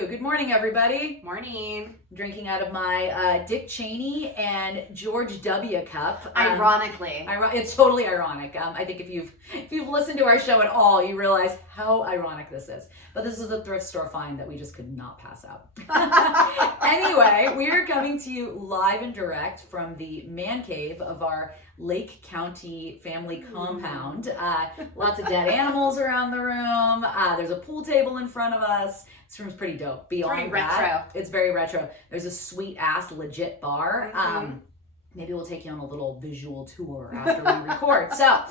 Good morning, everybody. Morning. Drinking out of my Dick Cheney and George W. cup. Ironically. It's totally ironic. I think if you've listened to our show at all, you realize how ironic this is. But this is a thrift store find that we just could not pass up. Anyway, we are coming to you live and direct from the man cave of our Lake County family compound. Lots of dead animals around the room. There's a pool table in front of us. This room's pretty dope. Beyond that, it's very retro. There's a sweet ass legit bar. Maybe we'll take you on a little visual tour after we record. So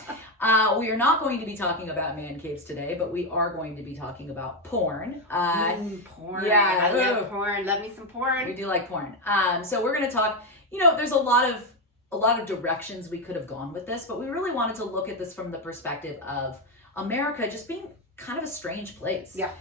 we are not going to be talking about man caves today, but we are going to be talking about porn. Porn. Yeah, I love porn. Love me some porn. We do like porn. So we're going to talk, there's a lot of directions we could have gone with this, but we really wanted to look at this from the perspective of America just being kind of a strange place. Yeah.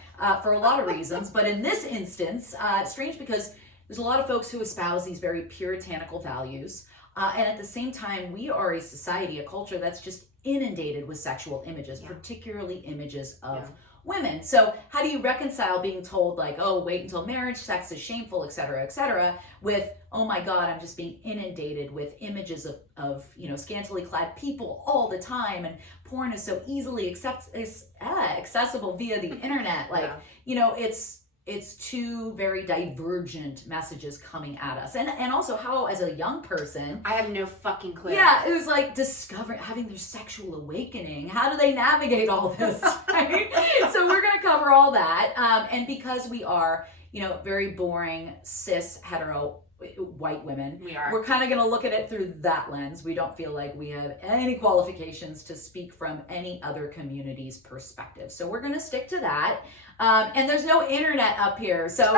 For a lot of reasons. But in this instance, it's strange because there's a lot of folks who espouse these very puritanical values. And at the same time, we are a society, a culture that's just inundated with sexual images, particularly images of women. So how do you reconcile being told like, oh, wait until marriage, sex is shameful, et cetera, with, oh my God, I'm just being inundated with images of scantily clad people all the time, and porn is so easily accessible via the internet. It's two very divergent messages coming at us. And also how, as a young person, I have no fucking clue. Yeah, it was like having their sexual awakening. How do they navigate all this, right? So we're going to cover all that. And because we are, very boring, cis, hetero, white women, we're kind of going to look at it through that lens. We don't feel like we have any qualifications to speak from any other community's perspective. So we're going to stick to that. And there's no internet up here, so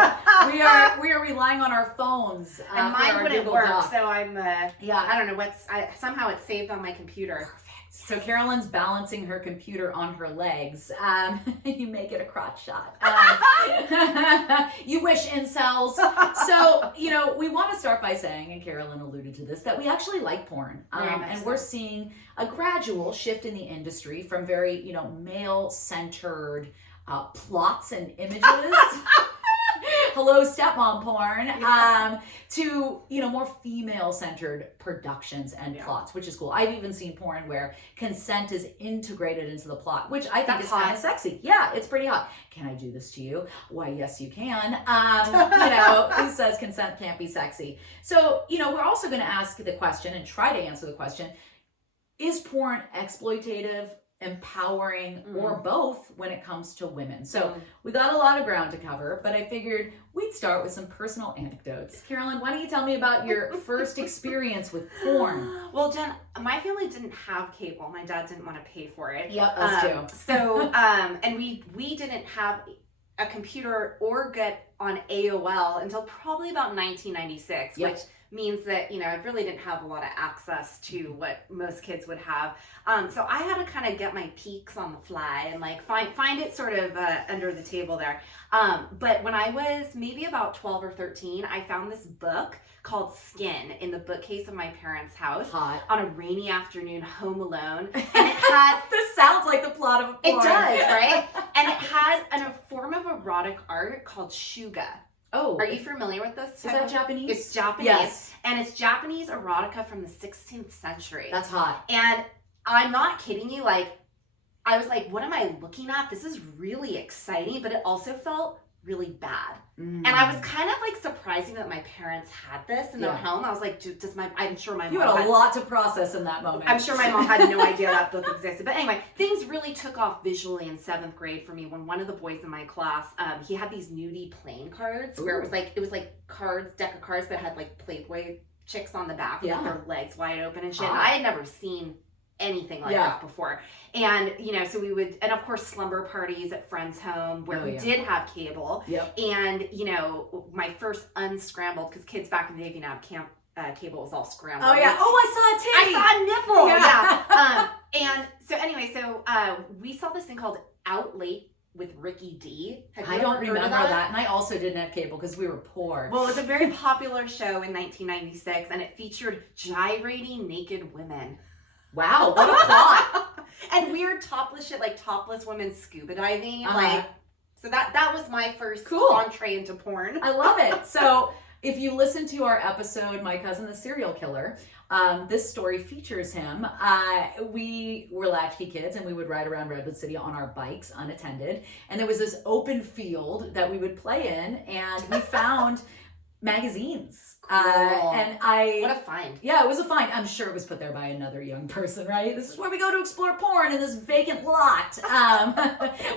we are relying on our phones. And mine wouldn't work, Doc. so I'm I don't know somehow it's saved on my computer. Perfect. So Carolyn's balancing her computer on her legs. You make it a crotch shot. You wish, incels. So, we want to start by saying, and Carolyn alluded to this, that we actually like porn. And we're seeing a gradual shift in the industry from very, male-centered plots and images. Hello, stepmom porn. To more female-centered productions and plots, which is cool. I've even seen porn where consent is integrated into the plot, which I think is kind of sexy. Yeah, it's pretty hot. Can I do this to you? Why, yes, you can. Who says consent can't be sexy? So, we're also going to ask the question and try to answer the question: is porn exploitative, empowering, or both when it comes to women? So we got a lot of ground to cover, but I figured we'd start with some personal anecdotes. Carolyn, why don't you tell me about your first experience with porn? Well, Jen, my family didn't have cable. My dad didn't want to pay for it. Yep, us too. So, and we didn't have a computer or get on AOL until probably about 1996, which means that, I really didn't have a lot of access to what most kids would have. So I had to kind of get my peeks on the fly and find it sort of under the table there. But when I was maybe about 12 or 13, I found this book called Skin in the bookcase of my parents' house. Hot. On a rainy afternoon, home alone. And it had... This sounds like the plot of a porn. It does, right? And it had a form of erotic art called shuga. Oh. Are you familiar with this? Is that Japanese? It's Japanese. Yes. And it's Japanese erotica from the 16th century. That's hot. And I'm not kidding you. I was like, what am I looking at? This is really exciting, but it also felt really bad. And I was kind of surprising that my parents had this in their home. I was like, I'm sure my mom had a lot to process in that moment. I'm sure my mom had no idea that book existed. But anyway, things really took off visually in 7th grade for me when one of the boys in my class, he had these nudie playing cards where it was like deck of cards that had Playboy chicks on the back with their legs wide open and shit. And I had never seen anything like that before. And so we would, and of course slumber parties at friends' home where we did have cable. And my first unscrambled, because kids back in the day didn't have cable, was all scrambled. Oh yeah. Oh, I saw a nipple. Yeah. And so anyway, we saw this thing called Out Late with Ricky D. I don't remember that. And I also didn't have cable because we were poor. Well, it was a very popular show in 1996, and it featured gyrating naked women. Wow, what a plot. And weird topless shit, topless women scuba diving, So that was my first Cool. entree into porn. I love it. So if you listen to our episode, My Cousin the Serial Killer, this story features him. We were latchkey kids and we would ride around Redwood City on our bikes unattended. And there was this open field that we would play in, and we found magazines. Cool. And What a find. yeah, it was a find. I'm sure it was put there by another young person, right? This is where we go to explore porn in this vacant lot.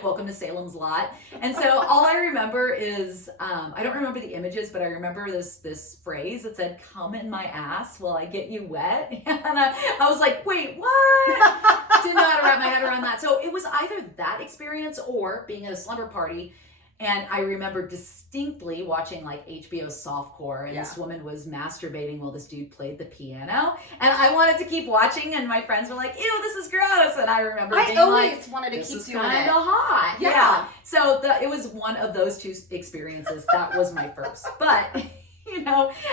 Welcome to Salem's Lot. And so all I remember is, I don't remember the images, but I remember this phrase that said, "Come in my ass while I get you wet." And I was like, wait, what? Didn't know how to wrap my head around that. So it was either that experience or being at a slumber party. And I remember distinctly watching like HBO's Softcore, and this woman was masturbating while this dude played the piano. And I wanted to keep watching, and my friends were like, "Ew, this is gross." And I remember being always wanted to this keep is doing kind it. of hot. Yeah. So it was one of those two experiences. That was my first. But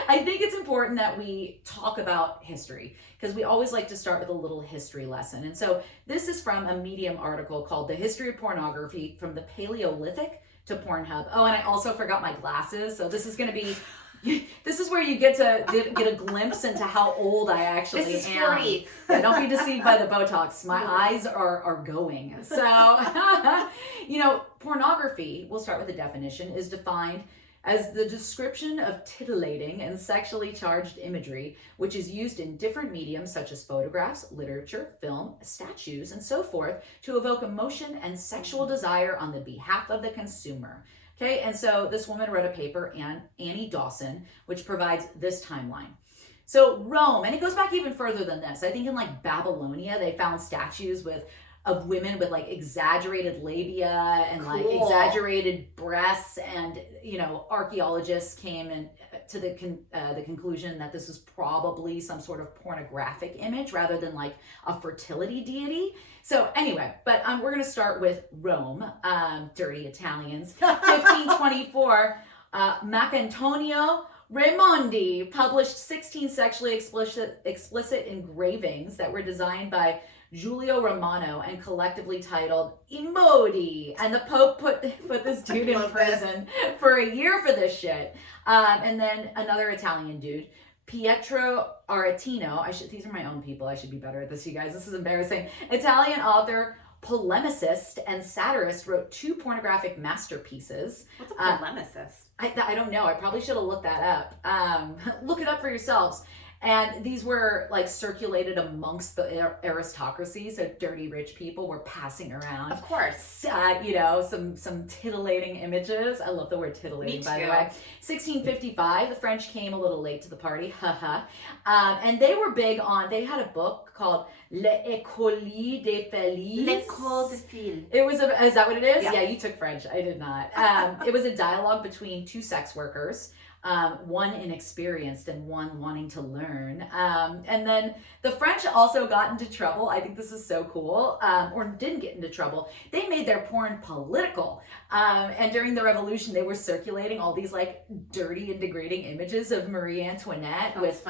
I think it's important that we talk about history, because we always like to start with a little history lesson. And so this is from a Medium article called "The History of Pornography from the Paleolithic to Pornhub." Oh, and I also forgot my glasses. So this is going to be, this is where you get a glimpse into how old I actually am. This is 40. Yeah, don't be deceived by the Botox. My eyes are going. So, pornography, we'll start with the definition, is defined as the description of titillating and sexually charged imagery, which is used in different mediums such as photographs, literature, film, statues, and so forth, to evoke emotion and sexual desire on the behalf of the consumer. Okay, and so this woman wrote a paper, Annie Dawson, which provides this timeline. So Rome, and it goes back even further than this. I think in like Babylonia, they found statues of women with like exaggerated labia and like exaggerated breasts, and archaeologists came to the conclusion that this was probably some sort of pornographic image rather than like a fertility deity. So anyway, but we're going to start with Rome, dirty Italians. 1524, Marcantonio Raimondi published 16 sexually explicit engravings that were designed by Giulio Romano and collectively titled Immodi. And the Pope put this dude in prison for a year for this shit. And then another Italian dude, Pietro Aretino. These are my own people. I should be better at this, you guys. This is embarrassing. Italian author, polemicist, and satirist, wrote 2 pornographic masterpieces. What's a polemicist? I don't know. I probably should have looked that up. Look it up for yourselves. And these were like circulated amongst the aristocracy, so dirty rich people were passing around. Of course. Some titillating images. I love the word titillating, by the way. 1655, the French came a little late to the party, and they were big on, they had a book called L'École des Felices. L'École des Filles. Is that what it is? Yeah. Yeah, you took French. I did not. It was a dialogue between 2 sex workers. One inexperienced and one wanting to learn. And then the French also got into trouble. I think this is so cool, or didn't get into trouble. They made their porn political. And during the revolution, they were circulating all these like dirty and degrading images of Marie Antoinette with,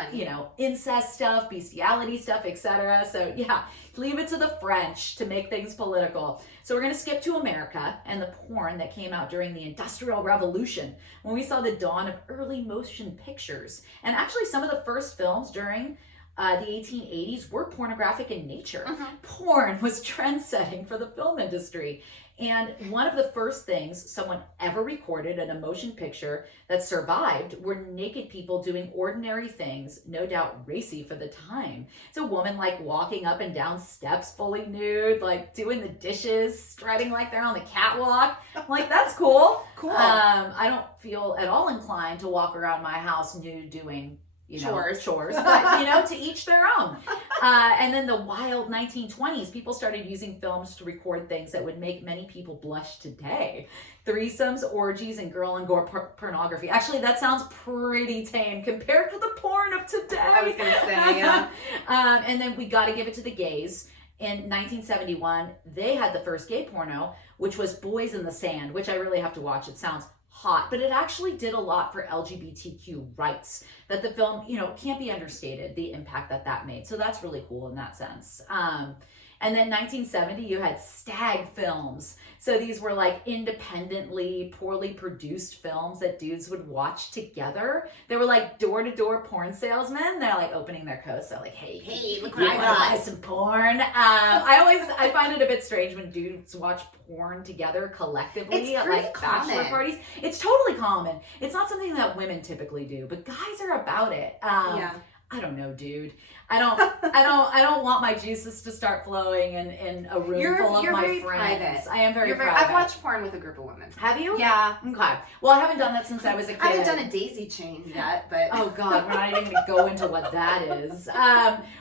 incest stuff, bestiality stuff, etc. So yeah, leave it to the French to make things political. So we're going to skip to America and the porn that came out during the Industrial Revolution, when we saw the dawn of early motion pictures. And actually some of the first films during the 1880s were pornographic in nature. Porn was trend-setting for the film industry. And one of the first things someone ever recorded in a motion picture that survived were naked people doing ordinary things, no doubt racy for the time. It's a woman like walking up and down steps fully nude, like doing the dishes, strutting like they're on the catwalk. I'm like, that's cool. Cool. I don't feel at all inclined to walk around my house nude doing chores, but to each their own. And then the wild 1920s, people started using films to record things that would make many people blush today. Threesomes, orgies, and girl and gore pornography. Actually, that sounds pretty tame compared to the porn of today. I was gonna say, yeah. And then we got to give it to the gays. In 1971, they had the first gay porno, which was Boys in the Sand, which I really have to watch. It sounds hot, but it actually did a lot for LGBTQ rights, that the film, can't be understated, the impact that made. So that's really cool in that sense. And And then 1970, you had stag films. So these were like independently, poorly produced films that dudes would watch together. They were like door-to-door porn salesmen. They're like opening their coats. They're like, hey, look you what I want to buy got. some porn? I find it a bit strange when dudes watch porn together collectively It's at pretty like bachelor common. parties. It's totally common. It's not something that women typically do, but guys are about it. Yeah. I don't know, dude. I don't want my juices to start flowing in a room full of you're my very friends. private. I am very private. I've watched porn with a group of women. Have you? Yeah. Okay. Well, I haven't done that since I was a kid. I haven't done a daisy chain yet, but Oh God, we're not even going to go into what that is.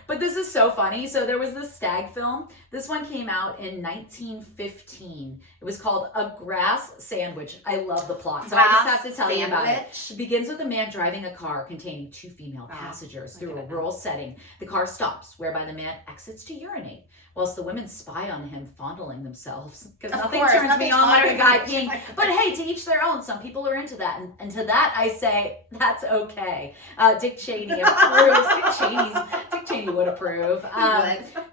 But this is so funny. So there was this stag film. This one came out in 1915. It was called A Grass Sandwich. I love the plot, so I just have to tell you about it. It begins with a man driving a car containing 2 female passengers through a rural setting. The car stops, whereby the man exits to urinate, whilst the women spy on him fondling themselves. Because nothing turns me on like a guy peeing. But hey, to each their own. Some people are into that. And to that I say, that's okay. Dick Cheney approves. Dick Cheney would approve.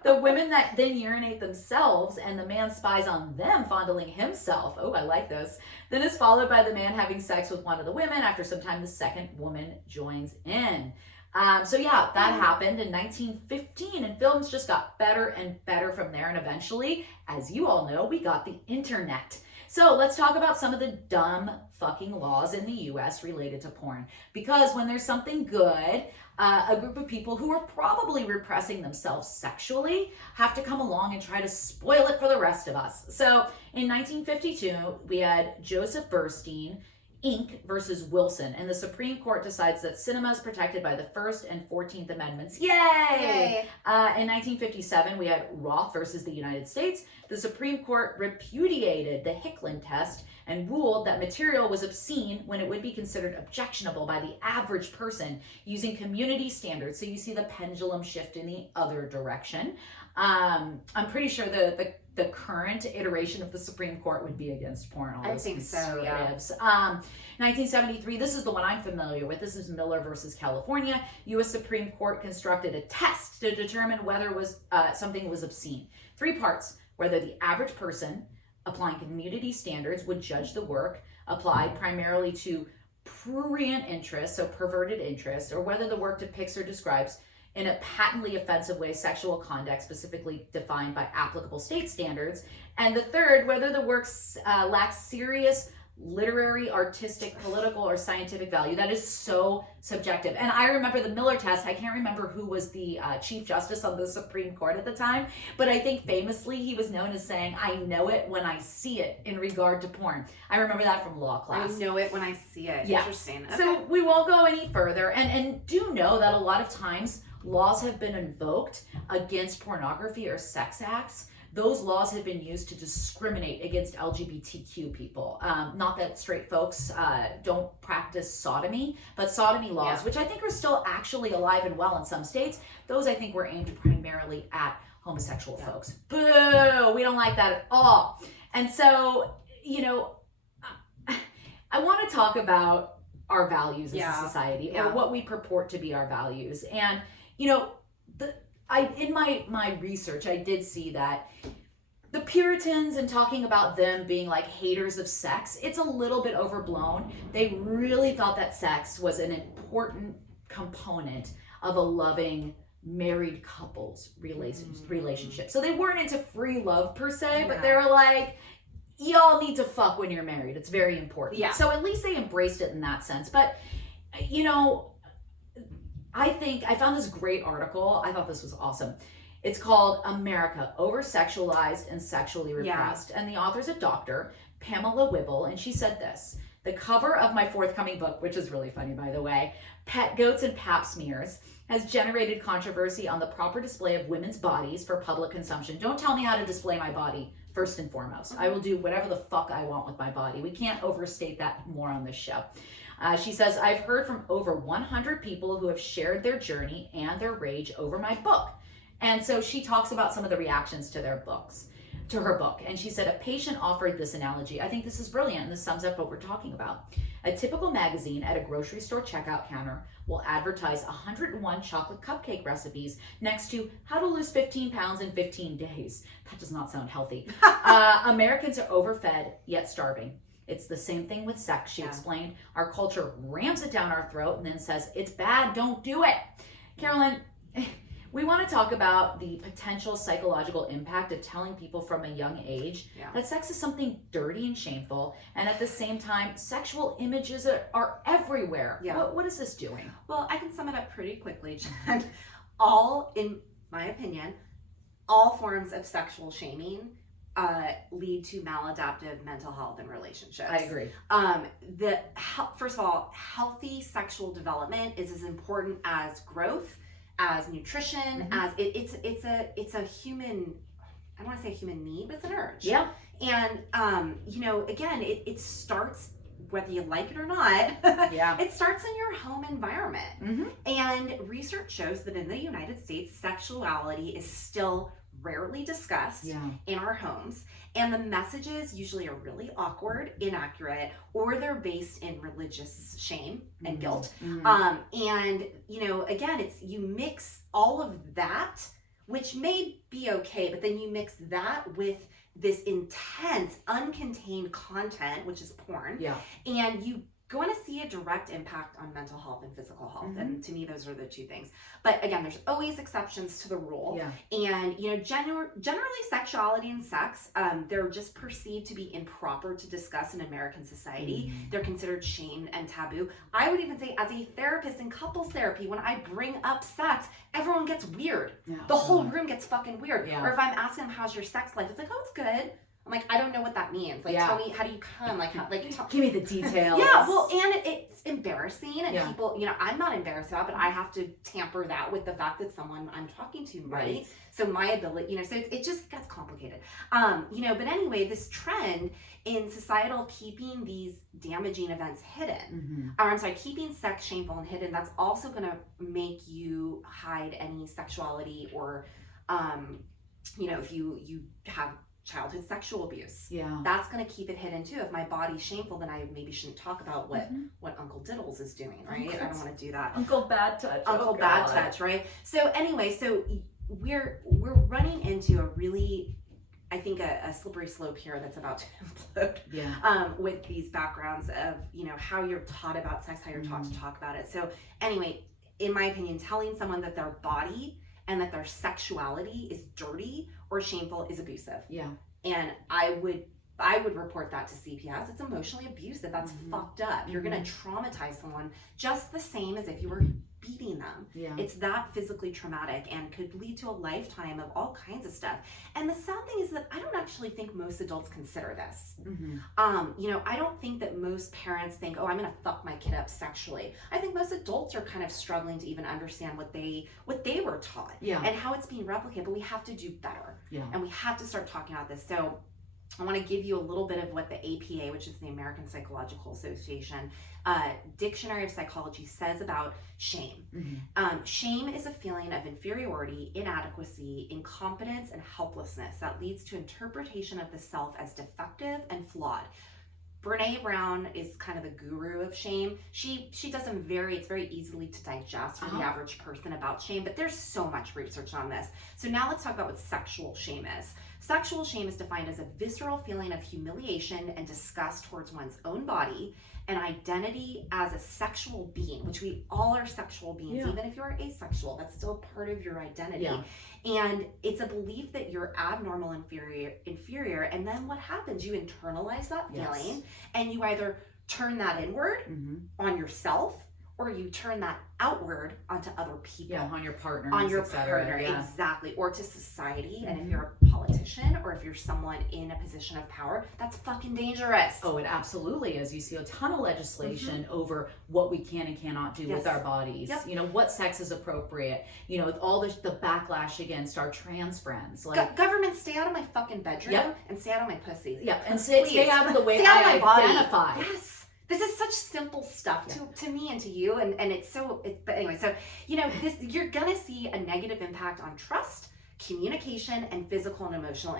The women that then urinate themselves and the man spies on them fondling himself. Oh, I like this. Then is followed by the man having sex with one of the women. After some time, the second woman joins in. So yeah, that happened in 1915, and films just got better and better from there. And eventually, as you all know, we got the internet. So let's talk about some of the dumb fucking laws in the US related to porn. Because when there's something good, a group of people who are probably repressing themselves sexually have to come along and try to spoil it for the rest of us. So in 1952, we had Joseph Burstein, Inc. versus Wilson, and the Supreme Court decides that cinema is protected by the First and 14th Amendments. Yay! In 1957, we had Roth versus the United States. The Supreme Court repudiated the Hicklin test and ruled that material was obscene when it would be considered objectionable by the average person using community standards. So you see the pendulum shift in the other direction. I'm pretty sure the current iteration of the Supreme Court would be against porn. All those conservatives. 1973, this is the one I'm familiar with. This is Miller versus California. U.S. Supreme Court constructed a test to determine whether something was obscene. 3 parts: whether the average person applying community standards would judge the work applied primarily to prurient interest, so perverted interest, or whether the work depicts or describes in a patently offensive way sexual conduct specifically defined by applicable state standards. And the third, whether the works lacks serious literary, artistic, political, or scientific value. That is so subjective. And I remember the Miller test. I can't remember who was the Chief Justice of the Supreme Court at the time, but I think famously he was known as saying, I know it when I see it in regard to porn. I remember that from law class. I know it when I see it. Yeah. Interesting. Okay. So we won't go any further. And do know that a lot of times laws have been invoked against pornography or sex acts. Those laws have been used to discriminate against LGBTQ people. Not that straight folks don't practice sodomy, but sodomy laws, which I think are still actually alive and well in some states, those I think were aimed primarily at homosexual folks. Boo! We don't like that at all. And so, you know, I want to talk about our values as a society, or what we purport to be our values. And, you know, in my research, I did see that the Puritans, and talking about them being like haters of sex, it's a little bit overblown. They really thought that sex was an important component of a loving married couple's relationship. So they weren't into free love per se, but they were like, y'all need to fuck when you're married. It's very important. Yeah. So at least they embraced it in that sense. But, you know, I think I found this great article. I thought this was awesome. It's called America, Over-Sexualized and Sexually Repressed. And the author's a doctor, Pamela Wibble, and she said this: the cover of my forthcoming book, which is really funny, by the way, Pet Goats and Pap Smears, has generated controversy on the proper display of women's bodies for public consumption. Don't tell me how to display my body, first and foremost. I will do whatever the fuck I want with my body. We can't overstate that more on this show. She says, I've heard from over 100 people who have shared their journey and their rage over my book. And so she talks about some of the reactions to their books. to her book. And she said, a patient offered this analogy. I think this is brilliant, and this sums up what we're talking about. A typical magazine at a grocery store checkout counter will advertise 101 chocolate cupcake recipes next to how to lose 15 pounds in 15 days. That does not sound healthy. Americans are overfed, yet starving. It's the same thing with sex, she explained. Our culture rams it down our throat and then says, it's bad, don't do it. Carolyn, we want to talk about the potential psychological impact of telling people from a young age that sex is something dirty and shameful, and at the same time, sexual images are everywhere. Yeah. What is this doing? Well, I can sum it up pretty quickly, Jen. All, in my opinion, all forms of sexual shaming lead to maladaptive mental health and relationships. I agree. First of all, healthy sexual development is as important as growth, as nutrition, as it's a human, I don't want to say human need, but it's an urge. Yeah. And again, it starts, whether you like it or not, it starts in your home environment. And research shows that in the United States, sexuality is still rarely discussed in our homes, and the messages usually are really awkward, inaccurate, or they're based in religious shame and guilt. And again, it's, you mix all of that, which may be okay, but then you mix that with this intense uncontained content, which is porn, and you going to see a direct impact on mental health and physical health. And to me, those are the two things. But again, there's always exceptions to the rule. And, generally sexuality and sex, they're just perceived to be improper to discuss in American society. They're considered shame and taboo. I would even say, as a therapist in couples therapy, when I bring up sex, everyone gets weird. The whole room gets fucking weird. Or if I'm asking them, how's your sex life? It's like, oh, it's good. I'm like, I don't know what that means. Like, tell me, how do you come? Like, give me the details. Well, and it's embarrassing, and people, I'm not embarrassed about, but I have to tamper that with the fact that someone I'm talking to, right? So my ability, so it just gets complicated. But anyway, this trend in societal keeping these damaging events hidden, or I'm sorry, keeping sex shameful and hidden, that's also going to make you hide any sexuality, or, if you have childhood sexual abuse, that's going to keep it hidden too. If my body's shameful, then I maybe shouldn't talk about what Uncle Diddles is doing, right? I don't want to do that. Uncle Bad Touch. Uncle Bad Touch, right? So anyway, we're running into a really, I think, a slippery slope here that's about to implode. With these backgrounds of how you're taught about sex, how you're taught to talk about it. So anyway, in my opinion, telling someone that their body and that their sexuality is dirty or shameful is abusive. And I would report that to CPS. It's emotionally abusive. That's fucked up. You're gonna traumatize someone just the same as if you were beating them. It's that physically traumatic and could lead to a lifetime of all kinds of stuff. And the sad thing is that I don't actually think most adults consider this. I don't think that most parents think, oh, I'm gonna fuck my kid up sexually. I think most adults are kind of struggling to even understand what they were taught and how it's being replicated, but we have to do better. And we have to start talking about this. So I want to give you a little bit of what the APA, which is the American Psychological Association, Dictionary of Psychology, says about shame. Shame is a feeling of inferiority, inadequacy, incompetence, and helplessness that leads to interpretation of the self as defective and flawed. Brene Brown is kind of the guru of shame. She does it's very easily to digest for the average person about shame, but there's so much research on this. So now let's talk about what sexual shame is. Sexual shame is defined as a visceral feeling of humiliation and disgust towards one's own body and identity as a sexual being, which we all are sexual beings, even if you're asexual, that's still part of your identity. And it's a belief that you're abnormal, inferior, and then what happens? You internalize that feeling, and you either turn that inward on yourself, or you turn that outward onto other people. On your partner. On your partner, exactly. Or to society. And if you're a politician or if you're someone in a position of power, that's fucking dangerous. Oh, it absolutely is. You see a ton of legislation over what we can and cannot do with our bodies. What sex is appropriate. All the backlash against our trans friends. Like government, stay out of my fucking bedroom and stay out of my pussy. And stay out of the way I identify. Yes. This is such simple stuff to me and to you, and but anyway, so you're gonna see a negative impact on trust, communication and physical and emotional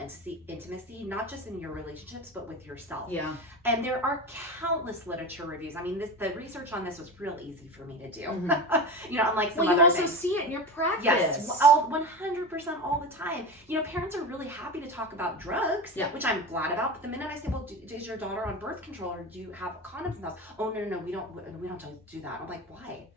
intimacy, not just in your relationships, but with yourself. Yeah. And there are countless literature reviews. I mean, the research on this was real easy for me to do. Mm-hmm. You know, unlike some Well, other you also things. see it in your practice. Yes, 100% all the time. You know, parents are really happy to talk about drugs, which I'm glad about. But the minute I say, well, is your daughter on birth control, or do you have condoms in the house? Oh, no, we don't do that. I'm like, why?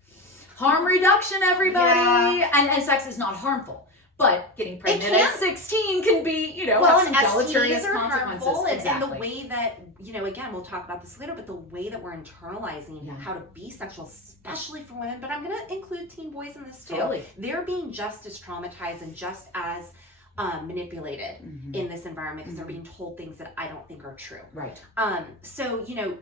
Harm reduction, everybody. Yeah. And sex is not harmful. But getting pregnant at 16 can be, you know, well, have some deleterious consequences. Harmful, exactly. And the way that, you know, again, we'll talk about this later, but the way that we're internalizing how to be sexual, especially for women, but I'm going to include teen boys in this too. Totally. They're being just as traumatized and just as manipulated in this environment because they're being told things that I don't think are true. Right. So, you know,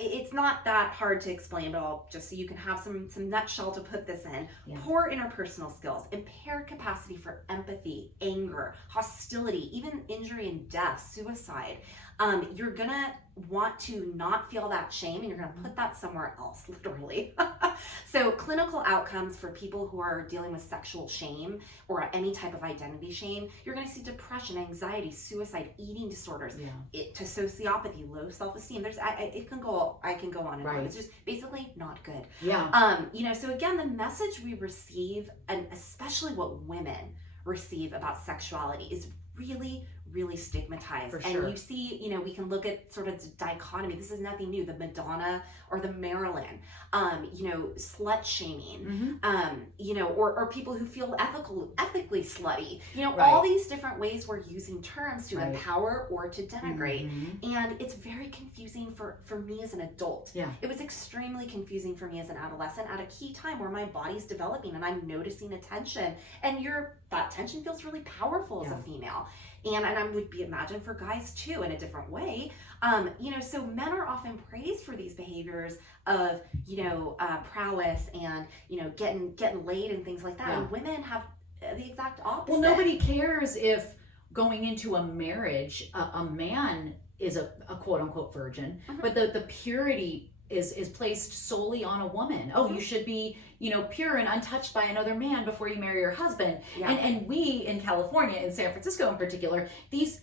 it's not that hard to explain, but I'll just so you can have some nutshell to put this in. Yeah. Poor interpersonal skills, impaired capacity for empathy, anger, hostility, even injury and death, suicide. You're gonna want to not feel that shame, and you're gonna put that somewhere else, literally. So clinical outcomes for people who are dealing with sexual shame or any type of identity shame, you're gonna see depression, anxiety, suicide, eating disorders, to sociopathy, low self-esteem. I can go on and on. It's just basically not good. Yeah. You know, so again, the message we receive, and especially what women receive about sexuality, is really stigmatized. For sure. And you see, you know, we can look at sort of the dichotomy. This is nothing new. The Madonna or the Marilyn, you know, slut shaming, you know, or people who feel ethically slutty, you know, all these different ways we're using terms to empower or to denigrate. And it's very confusing for me as an adult. Yeah. It was extremely confusing for me as an adolescent at a key time where my body's developing and I'm noticing a tension, and that tension feels really powerful as a female. And I would be imagined for guys too in a different way. You know, so men are often praised for these behaviors of, you know, prowess and, you know, getting laid and things like that. And women have the exact opposite. Well, nobody cares if going into a marriage, a man is a quote unquote virgin, but the purity is placed solely on a woman. Oh, you should be, you know, pure and untouched by another man before you marry your husband. And we in California, in San Francisco in particular, these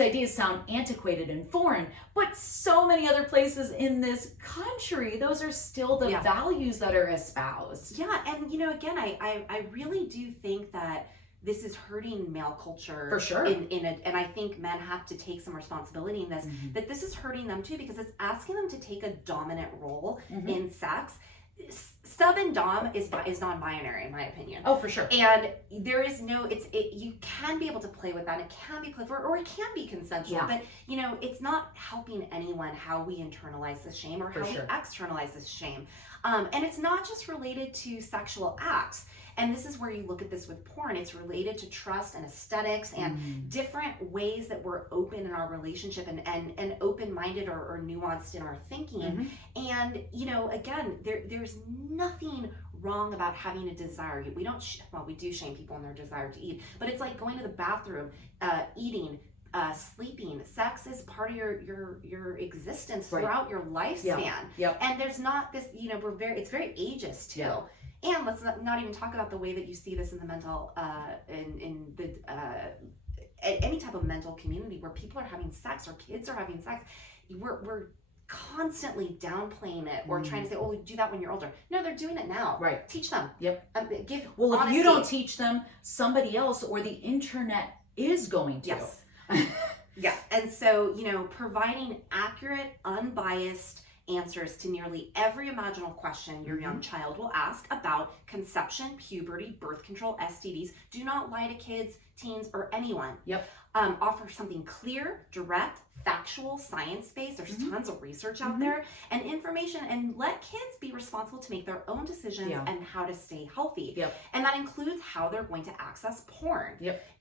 ideas sound antiquated and foreign, but so many other places in this country, those are still the values that are espoused. Yeah, and you know, again, I really do think that this is hurting male culture for sure. And I think men have to take some responsibility in this. That this is hurting them too, because it's asking them to take a dominant role in sex. Sub and dom is non-binary in my opinion. Oh, for sure. And there is no, you can be able to play with that. It can be playful, or it can be consensual. But you know, it's not helping anyone how we internalize this shame or how we externalize this shame. And it's not just related to sexual acts. And this is where you look at this with porn. It's related to trust and aesthetics and different ways that we're open in our relationship and open-minded or nuanced in our thinking. And, you know, again, there's nothing wrong about having a desire. We don't, we do shame people in their desire to eat, but it's like going to the bathroom, eating, sleeping. Sex is part of your existence throughout your lifespan. And there's not this, you know, it's very ageist too. And let's not even talk about the way that you see this in the mental, in the any type of mental community where people are having sex or kids are having sex. We're constantly downplaying it or trying to say, oh, do that when you're older. No, they're doing it now. Teach them. Give honesty. If you don't teach them, somebody else or the internet is going to. Yeah. And so, you know, providing accurate, unbiased answers to nearly every imaginable question your young child will ask about conception, puberty, birth control, STDs. Do not lie to kids, teens, or anyone. Offer something clear, direct, factual, science-based. There's tons of research out there and information, and let kids be responsible to make their own decisions and how to stay healthy. And that includes how they're going to access porn.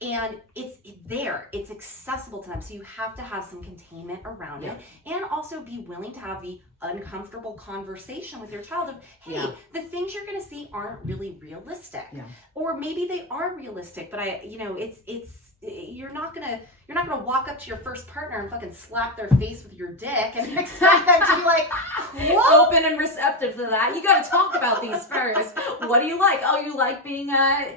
And it's accessible to them. So you have to have some containment around it, and also be willing to have the uncomfortable conversation with your child of, hey, the things you're going to see aren't really realistic. Or maybe they are realistic, but it's you're not gonna walk up to your first partner and fucking slap their face with your dick and expect them to be like, what? Open and receptive to that. You got to talk about these first. What do you like? Oh, you like being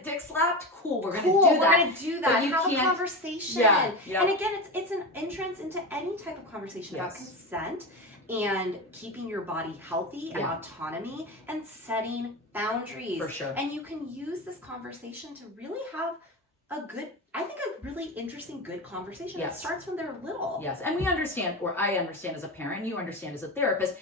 dick slapped? Cool, we're gonna do that. We're gonna do that. But you Have a can't- conversation. Yeah, yeah. And again, it's an entrance into any type of conversation about consent and keeping your body healthy and autonomy and setting boundaries. For sure. And you can use this conversation to really have a really interesting, good conversation. It starts when they're little. Yes, and we understand, or I understand as a parent, you understand as a therapist,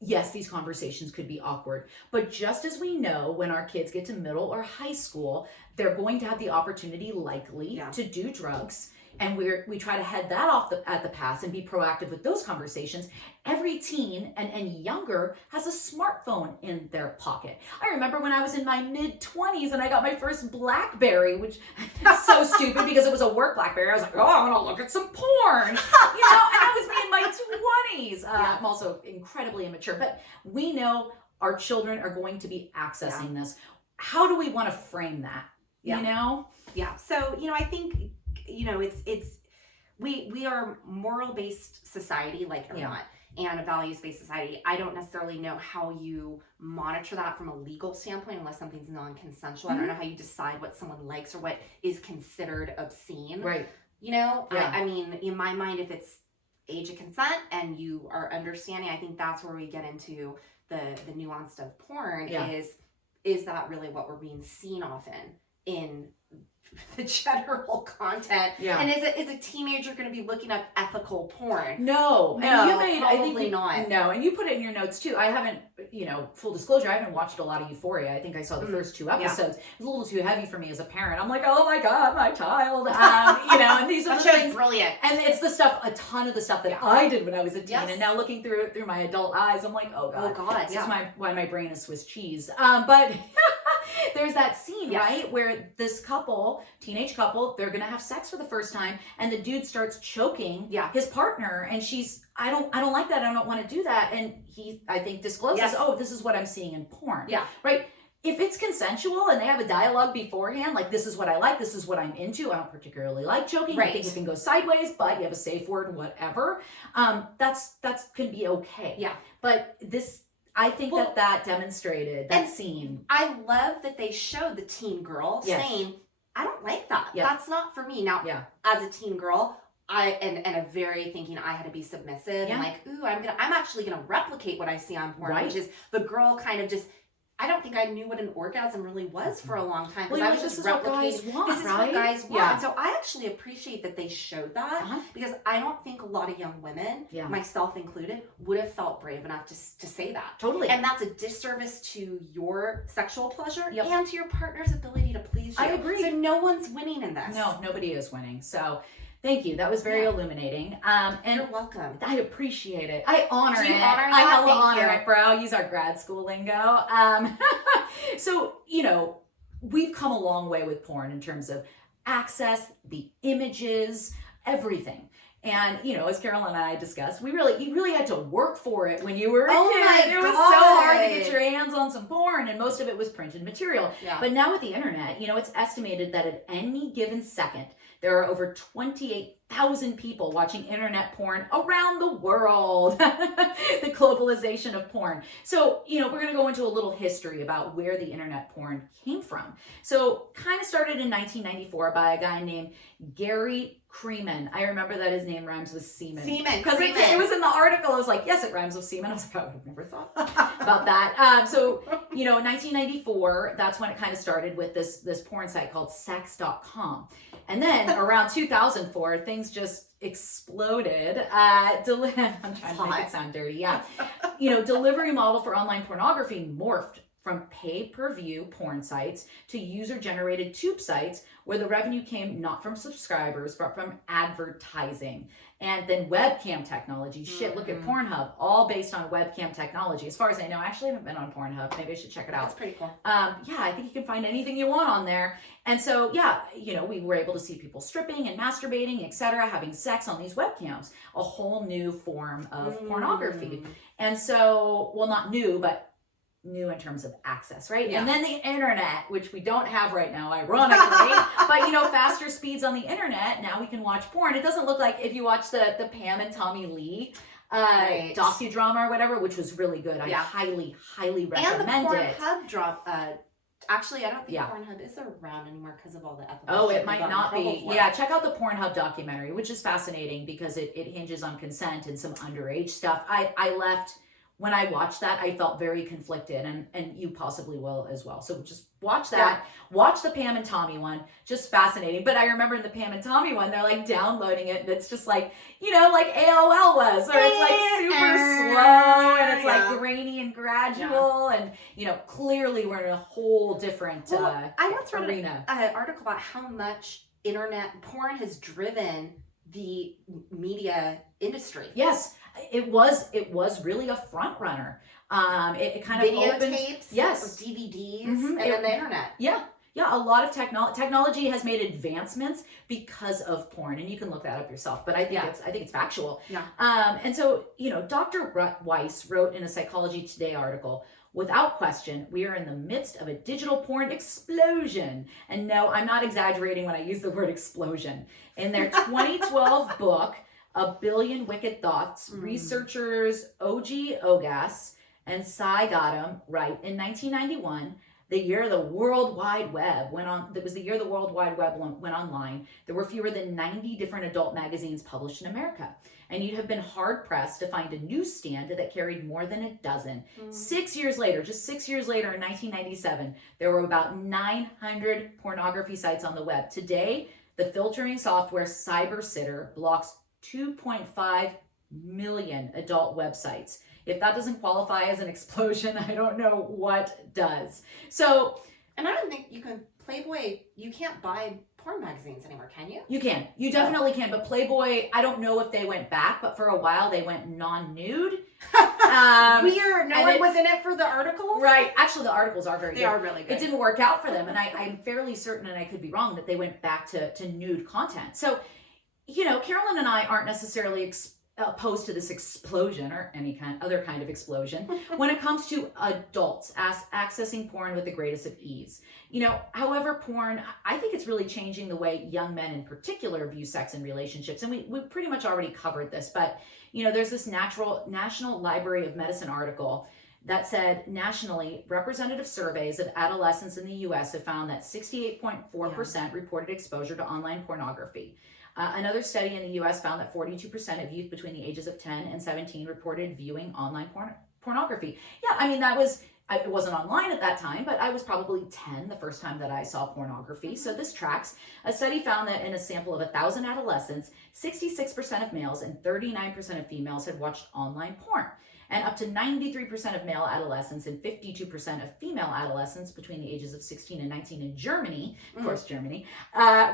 yes, these conversations could be awkward. But just as we know when our kids get to middle or high school, they're going to have the opportunity likely to do drugs. And we try to head that off at the pass and be proactive with those conversations. Every teen and younger has a smartphone in their pocket. I remember when I was in my mid-20s and I got my first BlackBerry, which is so stupid because it was a work BlackBerry. I was like, oh, I'm gonna look at some porn, and I was in my 20s. I'm also incredibly immature, but we know our children are going to be accessing this. How do we want to frame that? You know? Yeah. So, I think, we are a moral-based society, like it or not, and a values-based society. I don't necessarily know how you monitor that from a legal standpoint unless something's non-consensual. I don't know how you decide what someone likes or what is considered obscene. Right. I mean, in my mind, if it's age of consent and you are understanding, I think that's where we get into the nuance of porn is that really what we're being seen often in the general content? And is a teenager going to be looking up ethical porn? No, probably not. No, and you put it in your notes too. I haven't, full disclosure, I haven't watched a lot of Euphoria. I think I saw the first 2 episodes. It was a little too heavy for me as a parent. I'm like, oh my God, my child. And these are the things. Brilliant. And it's a ton of the stuff that I did when I was a teen. And now looking through my adult eyes, I'm like, oh God. This is why my brain is Swiss cheese. But there's that scene, right, where this teenage couple, they're gonna have sex for the first time, and the dude starts choking his partner, and she's, I don't like that, I don't want to do that, and he, I think, discloses, oh, this is what I'm seeing in porn, right? If it's consensual and they have a dialogue beforehand, like, this is what I like, this is what I'm into, I don't particularly like choking, I think it can go sideways, but you have a safe word, whatever, that's can be okay. But this, I think that demonstrated that scene. I love that they showed the teen girl saying, I don't like that. That's not for me. Now, as a teen girl, and a very thinking I had to be submissive and like, ooh, I'm actually gonna replicate what I see on porn, which is the girl kind of just, I don't think I knew what an orgasm really was for a long time because I was just replicating. This is what guys want. And so I actually appreciate that they showed that because I don't think a lot of young women, myself included, would have felt brave enough to say that. Totally. And that's a disservice to your sexual pleasure and to your partner's ability to please you. I agree. So no one's winning in this. No, nobody is winning. So thank you. That was very illuminating. And you're welcome. I appreciate it. I honor it. Honor I hella honor it, bro. I'll use our grad school lingo. So, we've come a long way with porn in terms of access, the images, everything. And, as Carolyn and I discussed, you really had to work for it when you were a kid. It was so hard to get your hands on some porn, and most of it was printed material. But now with the internet, it's estimated that at any given second, there are over 28,000 people watching internet porn around the world. The globalization of porn. So, we're going to go into a little history about where the internet porn came from. So, kind of started in 1994 by a guy named Gary Creeman. I remember that his name rhymes with semen. Because it was in the article. I was like, yes, it rhymes with semen. I was like, I would have never thought about that. So, in 1994, that's when it kind of started with this porn site called sex.com. And then around 2004, things just exploded. I'm trying to make it sound dirty. Delivery model for online pornography morphed from pay-per-view porn sites to user-generated tube sites where the revenue came not from subscribers, but from advertising. And then webcam technology. Shit, look at Pornhub, all based on webcam technology. As far as I know, I actually haven't been on Pornhub. Maybe I should check it out. That's pretty cool. I think you can find anything you want on there. And so, we were able to see people stripping and masturbating, etc., having sex on these webcams. A whole new form of pornography. And so, well, not new, but new in terms of access, right? Yeah. And then the internet, which we don't have right now, ironically, but you know, faster speeds on the internet. Now we can watch porn. It doesn't look like if you watch the Pam and Tommy Lee docudrama or whatever, which was really good. I highly recommend and the it. Pornhub drop. Actually, I don't think Pornhub is around anymore because of all the ethical. Oh, it might not be. Yeah, check out the Pornhub documentary, which is fascinating because it hinges on consent and some underage stuff. I left when I watched that. I felt very conflicted, and you possibly will as well. So just watch that. Yeah. Watch the Pam and Tommy one. Just fascinating. But I remember in the Pam and Tommy one, they're like downloading it, and it's just like, you know, like AOL was, where it's like super slow and it's like grainy and gradual, and you know, clearly we're in a whole different I once read arena. An article about how much internet porn has driven the media industry. Yes, it was really a front runner. It kind of videotapes, yes, DVDs, and then the internet. Yeah, a lot of technology has made advancements because of porn, and you can look that up yourself. But I think it's factual. Yeah. And so, you know, Dr. Weiss wrote in a Psychology Today article, without question, we are in the midst of a digital porn explosion. And no, I'm not exaggerating when I use the word explosion. In their 2012 book, A Billion Wicked Thoughts, researchers O.G. Ogas and Cy Gautam write, in 1991, the year the World Wide Web went on, that was the year the World Wide Web went online, there were fewer than 90 different adult magazines published in America. And you'd have been hard-pressed to find a newsstand that carried more than a dozen. 6 years later, just 6 years later in 1997, there were about 900 pornography sites on the web. Today, the filtering software CyberSitter blocks 2.5 million adult websites. If that doesn't qualify as an explosion, I don't know what does. So, and I don't think you can, Playboy, you can't buy porn magazines anymore, can you? You can. You definitely can. But Playboy, I don't know if they went back, but for a while they went non-nude. Weird. No one was in it for the articles? Right. Actually, the articles are very good. They are really good. It didn't work out for them. And I'm fairly certain, and I could be wrong, that they went back to nude content. So, you know, Carolyn and I aren't necessarily opposed to this explosion or any other kind of explosion when it comes to adults accessing porn with the greatest of ease. You know, however, porn, I think it's really changing the way young men in particular view sex and relationships. And we pretty much already covered this, but you know, there's this National Library of Medicine article that said nationally, representative surveys of adolescents in the U.S. have found that 68.4% reported exposure to online pornography. Another study in the U.S. found that 42% of youth between the ages of 10 and 17 reported viewing online pornography. Yeah, I mean, it wasn't online at that time, but I was probably 10 the first time that I saw pornography, so this tracks. A study found that in a sample of 1,000 adolescents, 66% of males and 39% of females had watched online porn. And up to 93% of male adolescents and 52% of female adolescents between the ages of 16 and 19 in Germany, of course Germany,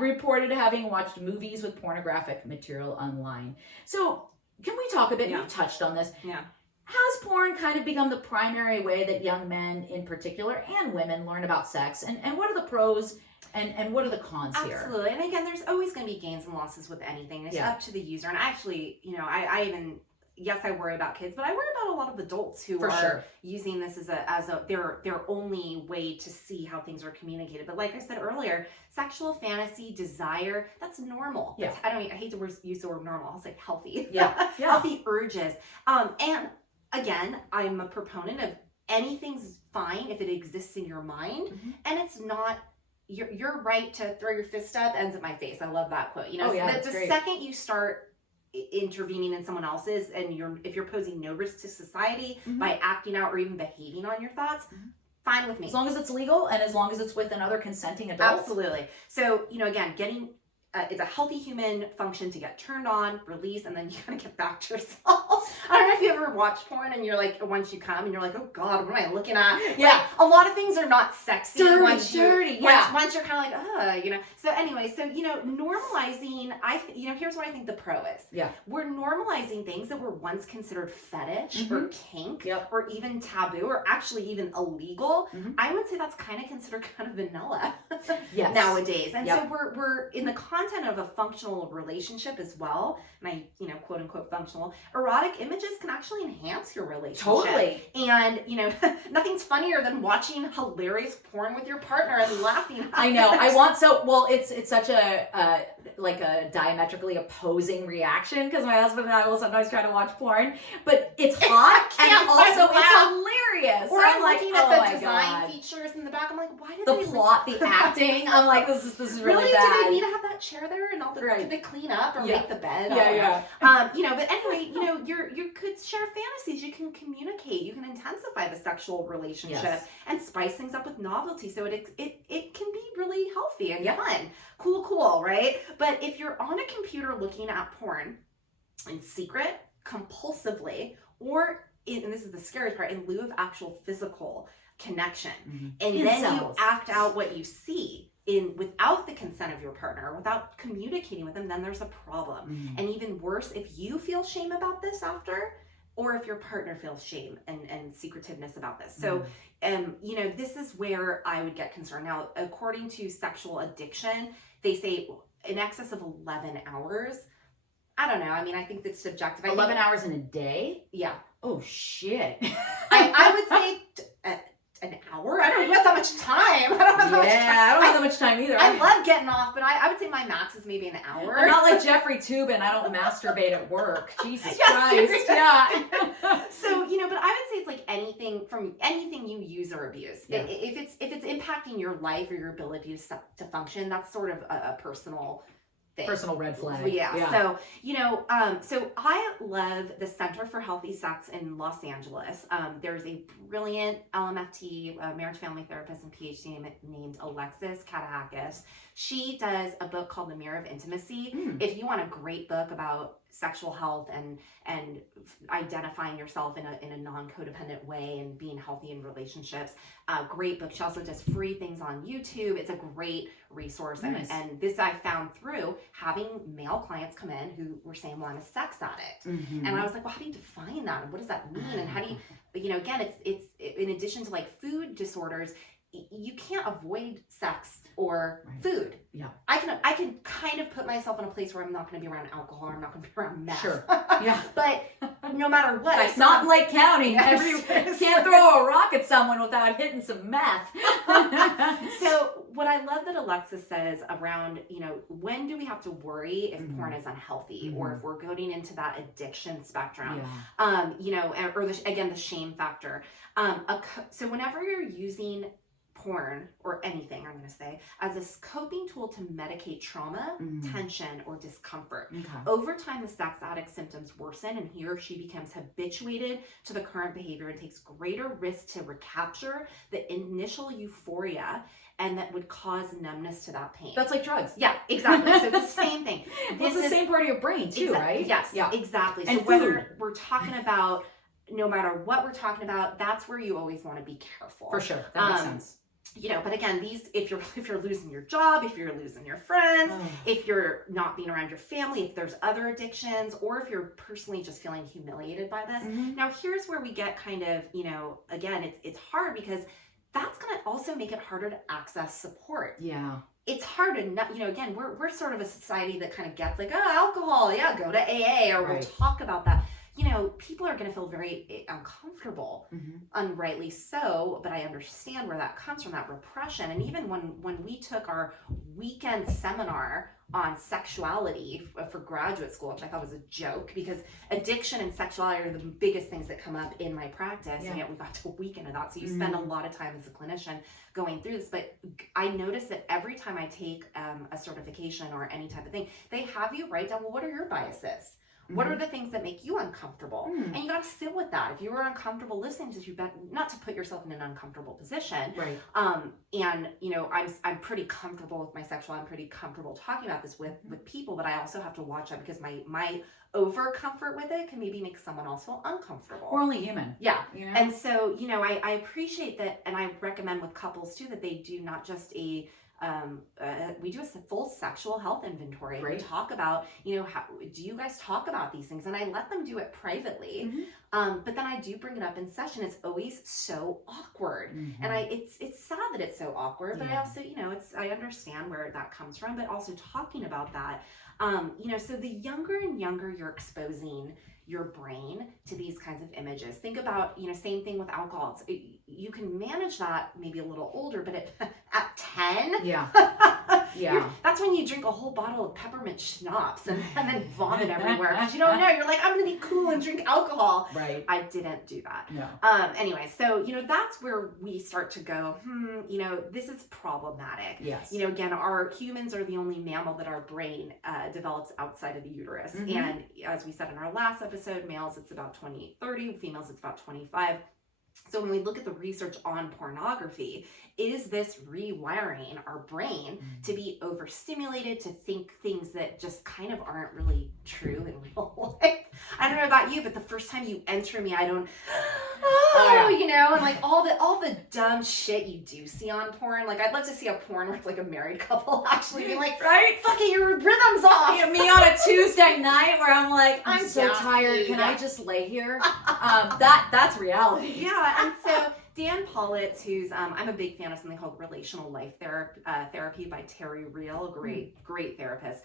reported having watched movies with pornographic material online. So can we talk a bit? You touched on this. Yeah. Has porn kind of become the primary way that young men in particular and women learn about sex? And what are the pros and what are the cons here? Absolutely. And again, there's always going to be gains and losses with anything. It's up to the user. And actually, you know, I even... Yes, I worry about kids, but I worry about a lot of adults who are using this as their only way to see how things are communicated. But like I said earlier, sexual fantasy, desire, that's normal. Yeah. I hate to use the word normal. I'll say healthy. Yeah. Healthy urges. And again, I'm a proponent of anything's fine if it exists in your mind, and it's not. Your right to throw your fist up ends at my face. I love that quote. You know, the second you start intervening in someone else's, and if you're posing no risk to society by acting out or even behaving on your thoughts, fine with me. As long as it's legal and as long as it's with another consenting adult. Absolutely. So, you know, again, it's a healthy human function to get turned on, release, and then you gotta get back to yourself. I don't know if you ever watch porn and you're like, once you come and you're like, oh God, what am I looking at? Yeah. Like, a lot of things are not sexy. Once you're kind of like, you know. So anyway, you know, normalizing, here's what I think the pro is. Yeah. We're normalizing things that were once considered fetish or kink or even taboo or actually even illegal. I would say that's kind of considered kind of vanilla nowadays. And so we're in the context content of a functional relationship as well, and I, quote unquote functional, erotic images can actually enhance your relationship. Totally. And, nothing's funnier than watching hilarious porn with your partner and laughing. I know. It's such a like a diametrically opposing reaction, because my husband and I will sometimes try to watch porn, but it's hot and also it's hilarious. Or I'm like, looking at oh the my design God. features in the back. I'm like, why did The they plot, the acting. I'm like, this is really bad. Do they need to have that chair there and all the? Right. Did they clean up or Yeah. make the bed? Yeah. But anyway, you could share fantasies. You can communicate. You can intensify the sexual relationship and spice things up with novelty. So it can be really healthy and fun. Cool, right? But if you're on a computer looking at porn in secret, compulsively, or and this is the scariest part, in lieu of actual physical connection, and then you act out what you see without the consent of your partner, without communicating with them, then there's a problem. And even worse, if you feel shame about this after, or if your partner feels shame and secretiveness about this. So, this is where I would get concerned. Now, according to sexual addiction, they say in excess of 11 hours. I don't know. I mean, I think that's subjective. 11 hours in a day? Yeah. Oh, shit. I would say an hour. I don't know. Who has that much time? I don't have that much time. I don't have that much time either. I love getting off, but I would say my max is maybe an hour. I'm not like Jeffrey Toobin. I don't masturbate at work. Jesus Christ. Seriously. Yeah. So, but I would say it's like anything you use or abuse. Yeah. If it's impacting your life or your ability to function, that's sort of a personal thing. Personal red flag. Yeah. So, so I love the Center for Healthy Sex in Los Angeles. There's a brilliant LMFT, marriage family therapist and PhD named Alexis Katahakis. She does a book called The Mirror of Intimacy. If you want a great book about sexual health and identifying yourself in a non-codependent way and being healthy in relationships, great book. She also does free things on YouTube. It's a great resource. Nice. And this I found through having male clients come in who were saying, well, I'm a sex addict. And I was like, well, how do you define that? And what does that mean? And how do you, again, it's in addition to like food disorders, you can't avoid sex or food. Yeah. I can kind of put myself in a place where I'm not going to be around alcohol, or I'm not going to be around meth. Sure. Yeah. But no matter what, it's not in Lake County. You can't throw a rock at someone without hitting some meth. So what I love that Alexis says around, when do we have to worry if porn is unhealthy or if we're going into that addiction spectrum, or the shame factor. So whenever you're using porn or anything, I'm going to say, as a coping tool to medicate trauma, tension, or discomfort. Over time, the sex addict's symptoms worsen and he or she becomes habituated to the current behavior and takes greater risk to recapture the initial euphoria, and that would cause numbness to that pain. That's like drugs. Yeah, exactly. So it's the same thing. It's the same part of your brain too, right? Yes, exactly. So whether we're talking about, no matter what we're talking about, that's where you always want to be careful. For sure. That makes sense. But again, if you're losing your job, if you're losing your friends, if you're not being around your family, if there's other addictions, or if you're personally just feeling humiliated by this. Now, here's where we get kind of, again, it's hard because that's going to also make it harder to access support. Yeah. It's hard to not, again, we're sort of a society that kind of gets like, oh, alcohol, yeah, go to AA, or we'll talk about that. People are going to feel very uncomfortable, unrightly so, but I understand where that comes from, that repression. And even when we took our weekend seminar on sexuality for graduate school, which I thought was a joke, because addiction and sexuality are the biggest things that come up in my practice, and yet we got to a weekend of that. So you spend a lot of time as a clinician going through this. But I noticed that every time I take a certification or any type of thing, they have you write down, well, what are your biases? What are the things that make you uncomfortable? And you got to sit with that. If you were uncomfortable listening to this, you bet not to put yourself in an uncomfortable position. Right. And I'm pretty comfortable with my sexual. I'm pretty comfortable talking about this with people, but I also have to watch out because my over comfort with it can maybe make someone else feel uncomfortable. We're only human. Yeah. And so, I appreciate that, and I recommend with couples too that they do not just a we do a full sexual health inventory. Great. We talk about, how do you guys talk about these things? And I let them do it privately. But then I do bring it up in session. It's always so awkward. And it's sad that it's so awkward, but I also, I understand where that comes from, but also talking about that, so the younger and younger you're exposing your brain to these kinds of images. Think about, same thing with alcohol. You can manage that maybe a little older, but at 10, that's when you drink a whole bottle of peppermint schnapps and then vomit everywhere because you don't know. You're like, I'm gonna be cool and drink alcohol. Right. I didn't do that. No. Anyway, so that's where we start to go, this is problematic. Yes. Again, our humans are the only mammal that our brain develops outside of the uterus. And as we said in our last episode, males it's about 20-30, females it's about 25. So when we look at the research on pornography, is this rewiring our brain to be overstimulated, to think things that just kind of aren't really true in real life? I don't know about you, but the first time you enter me, I don't, and like all the dumb shit you do see on porn. Like I'd love to see a porn where it's like a married couple actually being like, right? Fucking your rhythm's off. Me on a Tuesday night where I'm like, I'm so gassy, tired. Can I just lay here? That's reality. Yeah, and so Dan Pollitt, who's I'm a big fan of something called relational life therapy by Terry Real, great therapist.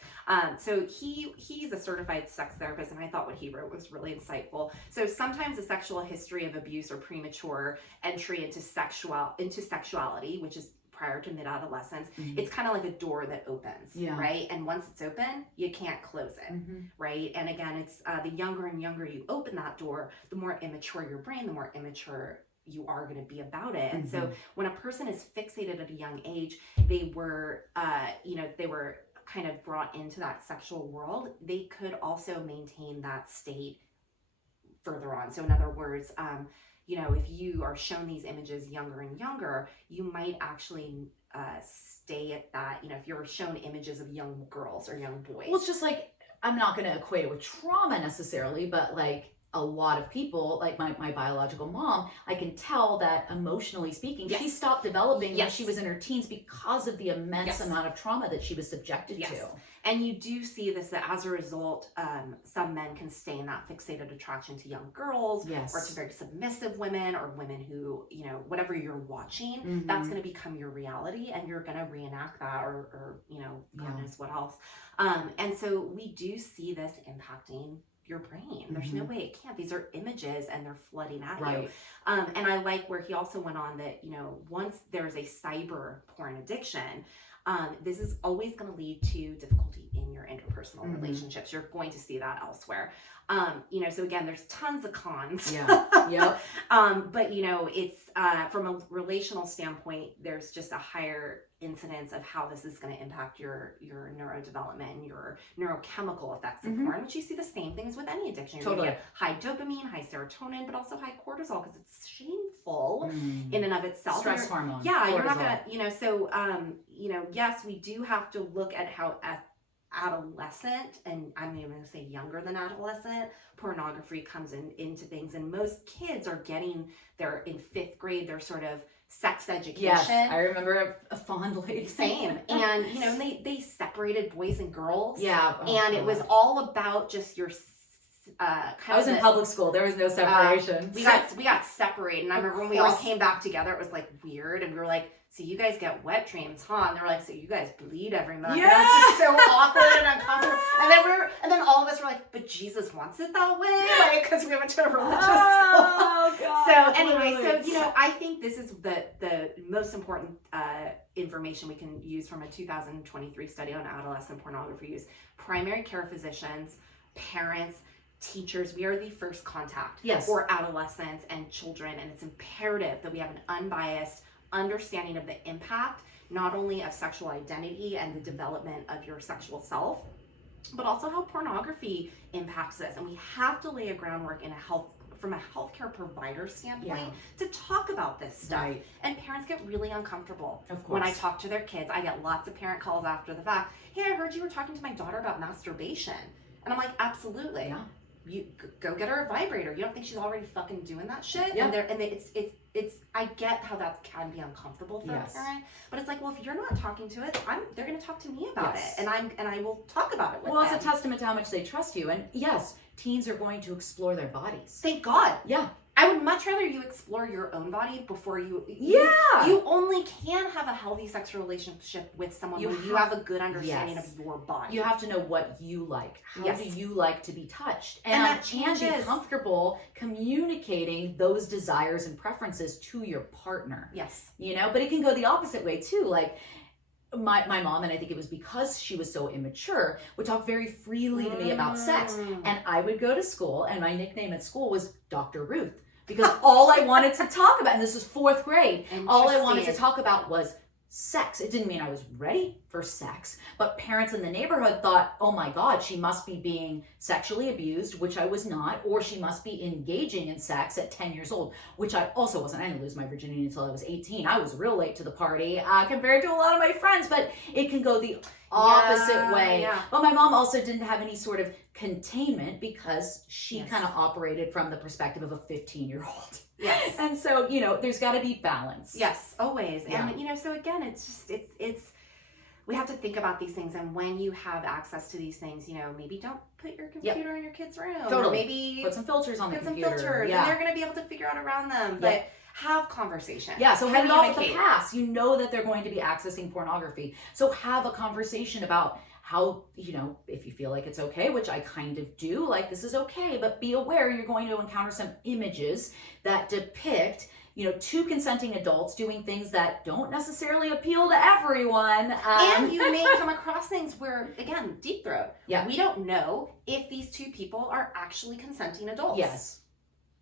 So he's a certified sex therapist, and I thought what he wrote was really insightful. So sometimes a sexual history of abuse or premature entry into sexuality, which is prior to mid-adolescence, it's kind of like a door that opens, right? And once it's open, you can't close it, right? And again, it's the younger and younger you open that door, the more immature your brain, the more immature you are going to be about it. And so when a person is fixated at a young age, they were kind of brought into that sexual world, they could also maintain that state further on. So in other words, if you are shown these images younger and younger, you might actually stay at that, if you're shown images of young girls or young boys. Well, it's just like, I'm not going to equate it with trauma necessarily, but like a lot of people, like my biological mom, I can tell that emotionally speaking, she stopped developing when she was in her teens because of the immense amount of trauma that she was subjected to. And you do see this, that as a result, some men can stay in that fixated attraction to young girls or to very submissive women or women who, whatever you're watching, that's going to become your reality and you're going to reenact that or God knows what else. And so we do see this impacting your brain. There's no way it can't. These are images and they're flooding at you. And I like where he also went on that, once there's a cyber porn addiction, this is always going to lead to difficulty in your interpersonal relationships. You're going to see that elsewhere. So again, there's tons of cons. But it's from a relational standpoint, there's just a higher incidence of how this is going to impact your neurodevelopment and your neurochemical effects of porn, which you see the same things with any addiction. You're gonna get high dopamine, high serotonin, but also high cortisol because it's shameful in and of itself. Stress hormone. Yeah, you're not gonna, yes, we do have to look at how adolescent, and I'm even going to say younger than adolescent, pornography comes into things, and most kids are they're in 5th grade, they're sort of sex education. Yes, I remember fondly. Same. And, they separated boys and girls. Yeah. And it was all about just your I was in public school. There was no separation. We got separated. And I remember when we all came back together, it was like weird. And we were like, so you guys get wet dreams, huh? And they were like, so you guys bleed every month. Yeah. And it was just so awkward and uncomfortable. And then all of us were like, but Jesus wants it that way, because we went to a religious school. God, so anyway, I think this is the most important information we can use from a 2023 study on adolescent pornography use. Primary care physicians, parents, teachers, we are the first contact for adolescents and children, and it's imperative that we have an unbiased understanding of the impact, not only of sexual identity and the development of your sexual self, but also how pornography impacts this. And we have to lay a groundwork from a healthcare provider standpoint to talk about this stuff. Right. And parents get really uncomfortable when I talk to their kids. I get lots of parent calls after the fact. Hey, I heard you were talking to my daughter about masturbation. And I'm like, absolutely. Yeah. You go get her a vibrator. You don't think she's already fucking doing that shit? Yeah. And it's I get how that can be uncomfortable for Yes. a parent, but it's like, well, if you're not talking to it, they're going to talk to me about Yes. it, and I will talk about it with Well, them. it's a testament to how much they trust you. And yes, teens are going to explore their bodies. Thank God. Yeah. I would much rather you explore your own body before you Yeah. you only can have a healthy sexual relationship with someone when you have a good understanding Yes. of your body. You have to know what you like. How Yes. do you like to be touched? And that And changes. be comfortable communicating those desires and preferences to your partner. Yes. You know, but it can go the opposite way too. Like my mom, and I think it was because she was so immature, would talk very freely to me about sex. And I would go to school, and my nickname at school was Dr. Ruth. Because all I wanted to talk about, and this was 4th grade, all I wanted to talk about was sex. It didn't mean I was ready for sex, but parents in the neighborhood thought, oh my God, she must be being sexually abused, which I was not, or she must be engaging in sex at 10 years old, which I also wasn't. I didn't lose my virginity until I was 18. I was real late to the party compared to a lot of my friends, but it can go the opposite way. Yeah. But my mom also didn't have any sort of containment because she Yes. kind of operated from the perspective of a 15-year-old. Yes. And so, you know, there's got to be balance. Yes, always. Yeah. And, you know, so again, it's just, it's, we have to think about these things. And when you have access to these things, you know, maybe don't put your computer in your kid's room. Totally. Or maybe Put some filters on the put some computer. filters. Yeah. And they're going to be able to figure out around them. But have conversation. Yeah, so head it off at the Communicate. pass. You know that they're going to be accessing pornography. So have a conversation about how, you know, if you feel like it's okay, which I kind of do, like this is okay, but be aware you're going to encounter some images that depict, you know, two consenting adults doing things that don't necessarily appeal to everyone. And you may come across things where, again, deep throat. Yeah. We don't know if these two people are actually consenting adults. Yes.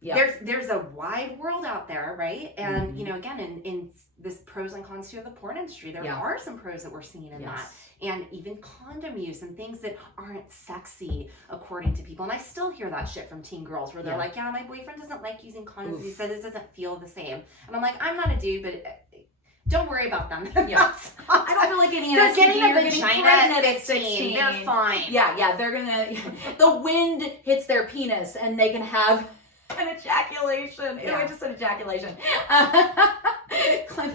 Yeah. There's a wide world out there, right? And you know, again, in this pros and cons to the porn industry, there are some pros that we're seeing in that. And even condom use and things that aren't sexy according to people. And I still hear that shit from teen girls where they're like, yeah, my boyfriend doesn't like using condoms. He says it doesn't feel the same. And I'm like, I'm not a dude, but don't worry about them. Yeah. I don't feel like getting an They're STD getting or a getting vagina pregnant at at 16. They're fine. Yeah, they're gonna, the wind hits their penis and they can have an ejaculation. Ew, I just said ejaculation. Some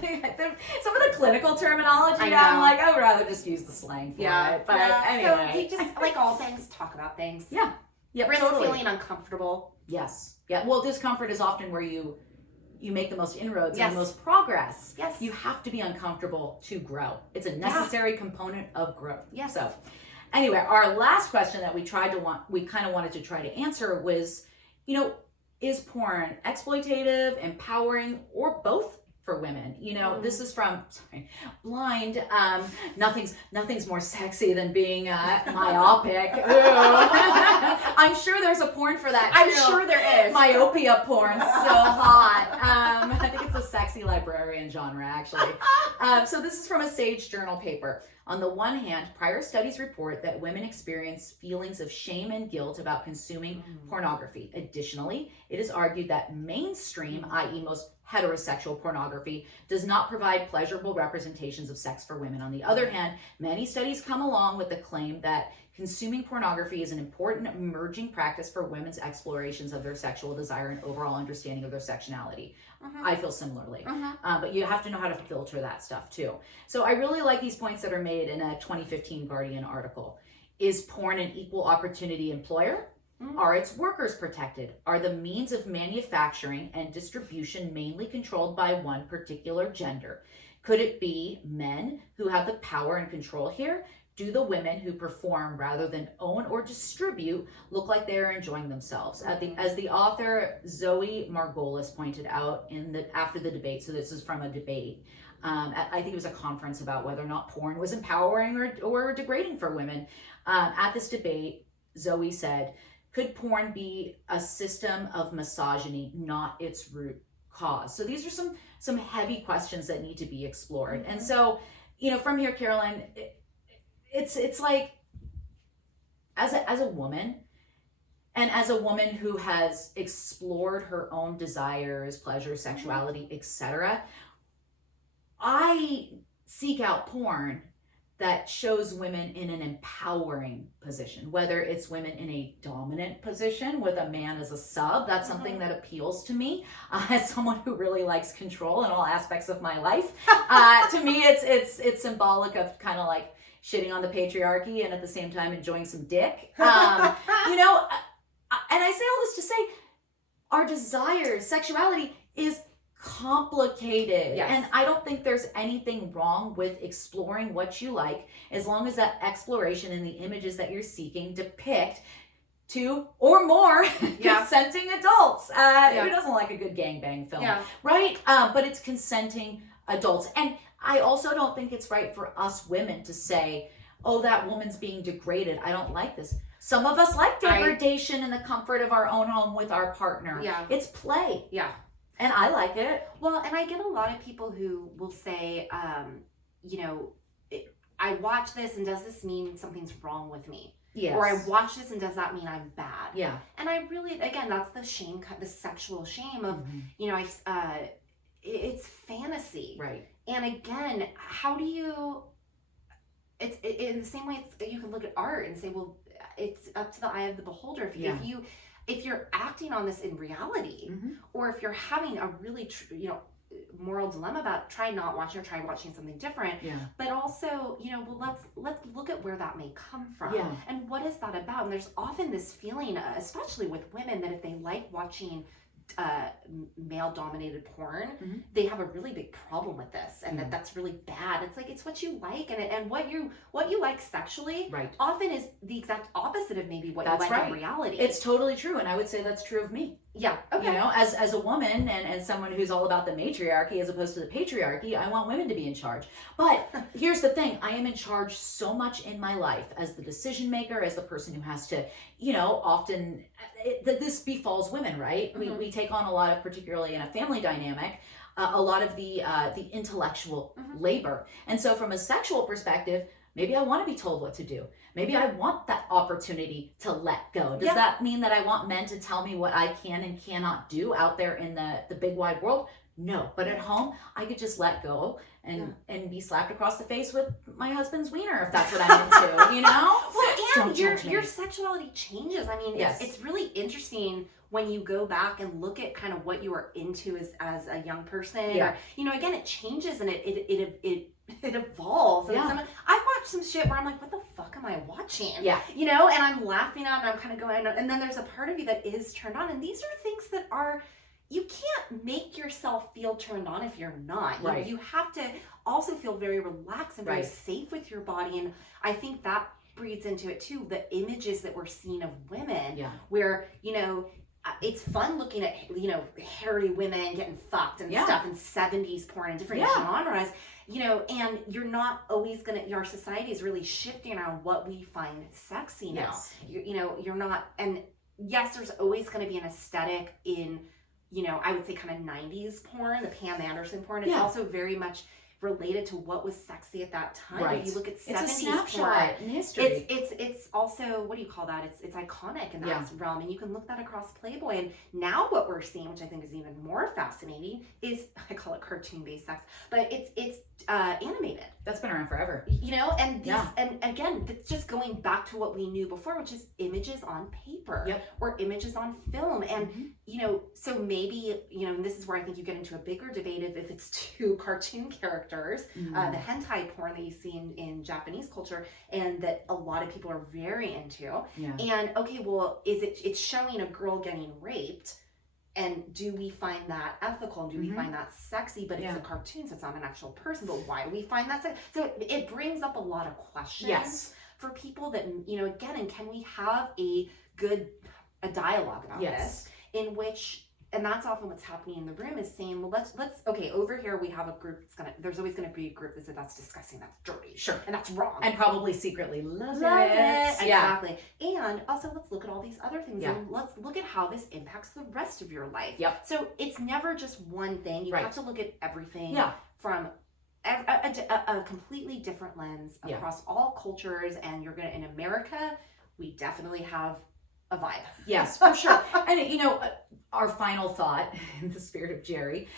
of the clinical terminology, I'm like, I would rather just use the slang for it. But anyway. So you just, like all things, talk about things. Yeah, Risk totally. feeling uncomfortable. Yes. Yeah. Well, discomfort is often where you make the most inroads and Yes. the most progress. Yes. You have to be uncomfortable to grow. It's a necessary component of growth. Yes. So anyway, our last question that we kind of wanted to try to answer was, you know, is porn exploitative, empowering, or both for women? You know, this is from Blind. Nothing's more sexy than being myopic. I'm sure there's a porn for that too. I'm sure there is. Myopia porn, so hot. I think it's a sexy librarian genre, actually. So this is from a Sage Journal paper. On the one hand, prior studies report that women experience feelings of shame and guilt about consuming pornography. Additionally, it is argued that mainstream, i.e. most heterosexual pornography, does not provide pleasurable representations of sex for women. On the other hand, many studies come along with the claim that consuming pornography is an important emerging practice for women's explorations of their sexual desire and overall understanding of their sexuality. I feel similarly. But you have to know how to filter that stuff too. So I really like these points that are made in a 2015 Guardian article. Is porn an equal opportunity employer? Are its workers protected? Are the means of manufacturing and distribution mainly controlled by one particular gender? Could it be men who have the power and control here? Do the women who perform rather than own or distribute look like they are enjoying themselves? As the author Zoe Margolis pointed out after the debate, so this is from a debate, I think it was a conference about whether or not porn was empowering or degrading for women. At this debate, Zoe said, could porn be a system of misogyny, not its root cause? So these are some heavy questions that need to be explored. And so, you know, from here, Carolyn, it's like, as a woman, and as a woman who has explored her own desires, pleasure, sexuality, etc., I seek out porn that shows women in an empowering position, whether it's women in a dominant position with a man as a sub. That's something that appeals to me as someone who really likes control in all aspects of my life. To me, it's symbolic of kind of like shitting on the patriarchy and at the same time enjoying some dick. And I say all this to say our desires, sexuality is complicated. Yes. And I don't think there's anything wrong with exploring what you like, as long as that exploration and the images that you're seeking depict two or more consenting adults. Who doesn't like a good gangbang film? Right? But it's consenting adults. And I also don't think it's right for us women to say, oh, that woman's being degraded. I don't like this. Some of us like degradation in the comfort of our own home with our partner. Yeah. It's play. Yeah. And I like it. Well, and I get a lot of people who will say, I watch this and does this mean something's wrong with me? Yes. Or I watch this and does that mean I'm bad? Yeah. And I really, again, that's the shame, the sexual shame of, it's fantasy. Right. And again, how do you, it's in the same way you can look at art and say, well, it's up to the eye of the beholder. If you're acting on this in reality, or if you're having a really, moral dilemma about try not watching or try watching something different, but also, let's look at where that may come from, and what is that about? And there's often this feeling, especially with women, that if they like watching male-dominated porn, they have a really big problem with this, and that's really bad. It's like, it's what you like, and what you like sexually often is the exact opposite of maybe what you like in reality. It's totally true, and I would say that's true of me. Yeah. Okay. As a woman and someone who's all about the matriarchy as opposed to the patriarchy, I want women to be in charge. But here's the thing, I am in charge so much in my life as the decision maker, as the person who has to, often this befalls women, right? We take on a lot of, particularly in a family dynamic, a lot of the intellectual labor. And so from a sexual perspective, maybe I want to be told what to do. Maybe I want that opportunity to let go. Does that mean that I want men to tell me what I can and cannot do out there in the big wide world? No. But at home, I could just let go and be slapped across the face with my husband's wiener if that's what I'm into, Well, and your sexuality changes. I mean, it's really interesting when you go back and look at kind of what you were into as a young person. Or, again, it changes and it evolves. And I've watched some shit where I'm like, what the fuck am I watching? Yeah. And I'm laughing at it and I'm kind of going, and then there's a part of you that is turned on. And these are things that are, you can't make yourself feel turned on if you're not. Right. You have to also feel very relaxed and very safe with your body. And I think that breeds into it too, the images that we're seeing of women where, it's fun looking at, hairy women getting fucked and stuff in 70s porn and different genres, and you're not always our society is really shifting around what we find sexy now. You're not, and yes, there's always going to be an aesthetic in, I would say kind of 90s porn, the Pam Anderson porn. It's also very much related to what was sexy at that time. Right. If you look at 70s it's a snapshot porn, in history. It's also, what do you call that? It's iconic in that realm, and you can look that across Playboy. And now what we're seeing, which I think is even more fascinating, is, I call it cartoon-based sex, but it's animated. That's been around forever. And these, and again, it's just going back to what we knew before, which is images on paper or images on film. And so maybe, and this is where I think you get into a bigger debate if it's two cartoon characters, the hentai porn that you see in Japanese culture, and that a lot of people are very into. And okay, well, it's showing a girl getting raped, and do we find that ethical? Do we find that sexy? But it's a cartoon, so it's not an actual person. But why do we find that sexy? So it brings up a lot of questions for people that, again, and can we have a dialogue about this in which, and that's often what's happening in the room, is saying, well, let's okay, over here we have a group there's always going to be a group that says that's disgusting, that's dirty, and that's wrong, and probably secretly love it. Exactly. And also, let's look at all these other things, and let's look at how this impacts the rest of your life. So it's never just one thing. You have to look at everything from a completely different lens across all cultures. And you're gonna, in America, we definitely have a vibe. Yes, for sure. And our final thought, in the spirit of Jerry,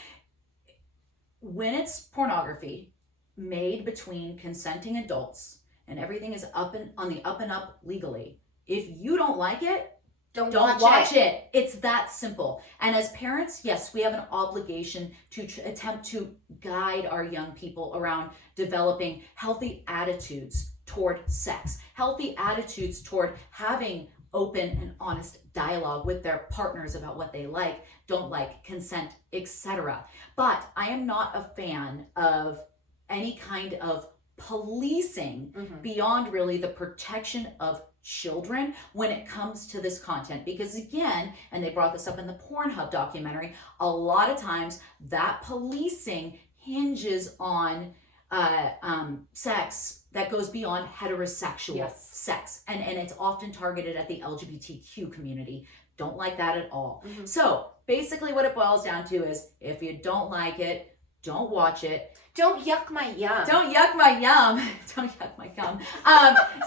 when it's pornography, made between consenting adults, and everything is on the up and up legally. If you don't like it, don't watch it. It's that simple. And as parents, yes, we have an obligation to attempt to guide our young people around developing healthy attitudes toward sex, healthy attitudes toward having open and honest dialogue with their partners about what they like, don't like, consent, etc. But I am not a fan of any kind of policing beyond really the protection of children when it comes to this content, because again, and they brought this up in the Pornhub documentary, a lot of times that policing hinges on sex that goes beyond heterosexual sex, and it's often targeted at the LGBTQ community. Don't like that at all. So basically what it boils down to is, if you don't like it, don't watch it. Don't yuck my yum. Don't yuck my yum. Don't yuck my cum.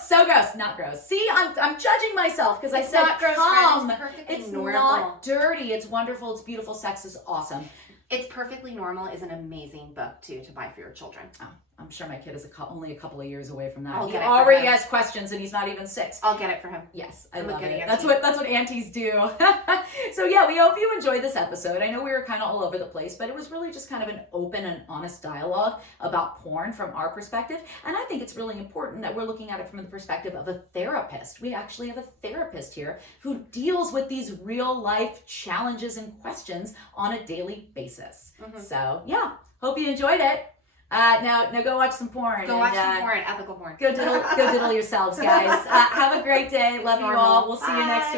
So gross, not gross. See, I'm judging myself because I said not gross, cum. friends. It's perfectly It's normal. not dirty. It's wonderful. It's beautiful. Sex is awesome. It's Perfectly Normal is an amazing book too to buy for your children. Oh, I'm sure my kid is only a couple of years away from that. I'll He get it for already him. has questions and he's not even 6. I'll get it for him. Yes, I I'm a love goody it. auntie. That's what aunties do. So yeah, we hope you enjoyed this episode. I know we were kind of all over the place, but it was really just kind of an open and honest dialogue about porn from our perspective. And I think it's really important that we're looking at it from the perspective of a therapist. We actually have a therapist here who deals with these real life challenges and questions on a daily basis. So yeah, hope you enjoyed it. Now go watch some porn. Go watch some porn, ethical porn. Go diddle yourselves, guys. Have a great day. Love you all. We'll see you next week.